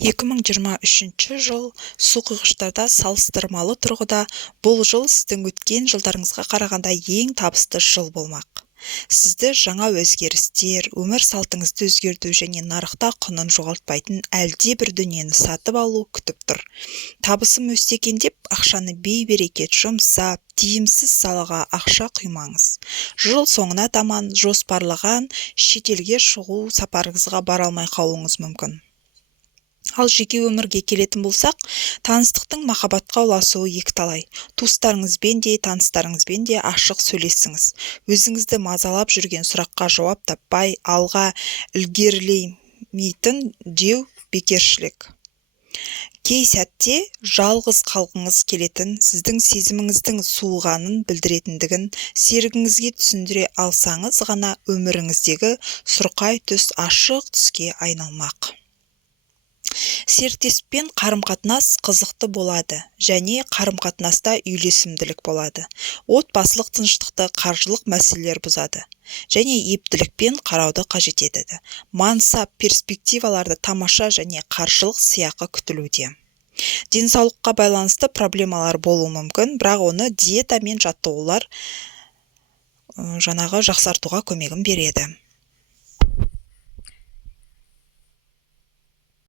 2023 жыл су құйғыштарда салыстырмалы тұрғыда бұл жыл сіздің өткен жылдарыңызға қарағанда ең табысты жыл болмақ. Сізді жаңа өзгерістер, өмір салтыңызды өзгерту және нарықта құнын жоғалтпайтын әлде бір дүниені сатып алу күтіп тұр. Табысым өсті екен деп, ақшаны бей-берекет жұмсап, тиімсіз салаға ақша құймаңыз. Жыл соңына таман жоспарлаған шетелге шығу сапарыңызға бара алмай қалуыңыз мүмкін. Ал жеке өмірге келетін болсақ, таныстықтың махаббатқа ұласуы екіталай. Туыстарыңызбен де, таныстарыңызбен де ашық сөйлесіңіз. Өзіңізді мазалап жүрген сұраққа жауап таппай, алға ілгерілемейтін деу бекершілік. Кей сәтте жалғыз қалғыңыз келетін, сіздің сезіміңіздің суығанын білдіретіндігін серігіңізге түсіндіре алсаңыз ғана өміріңіздегі сұрқай түс ашық түске айналмақ. Серіктеспен қарым-қатынас қызықты болады және қарым-қатынаста үйлесімділік болады. Отбасылық тыныштықты қаржылық мәселелер бұзады және ептілікпен қарауды қажет етеді. Мансап перспективаларды тамаша және қаржылық сыйақы күтілуде. Денсаулыққа байланысты проблемалар болуы мүмкін, бірақ оны диета мен жаттығулар жақсартуға көмегін береді.